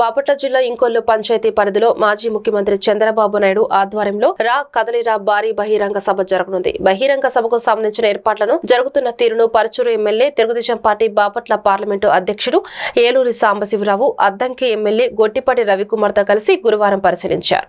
బాపట్ల జిల్లా ఇంకొల్లు పంచాయతీ పరిధిలో మాజీ ముఖ్యమంత్రి చంద్రబాబు నాయుడు ఆధ్వర్యంలో రా కదలిరా భారీ బహిరంగ సభ జరగనుంది. బహిరంగ సభకు సంబంధించిన ఏర్పాట్లను జరుగుతున్న తీరును Parchur MLA Telugu Desam party Bapatla parliament అధ్యక్షుడు ఏలూరి సాంబశివరావు అద్దంకి ఎమ్మెల్యే గొట్టిపాటి రవికుమార్తో కలిసి గురువారం పరిశీలించారు.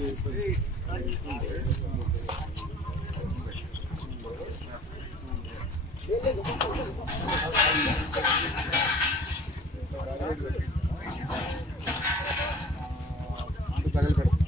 Ah, ¿Dónde el perro?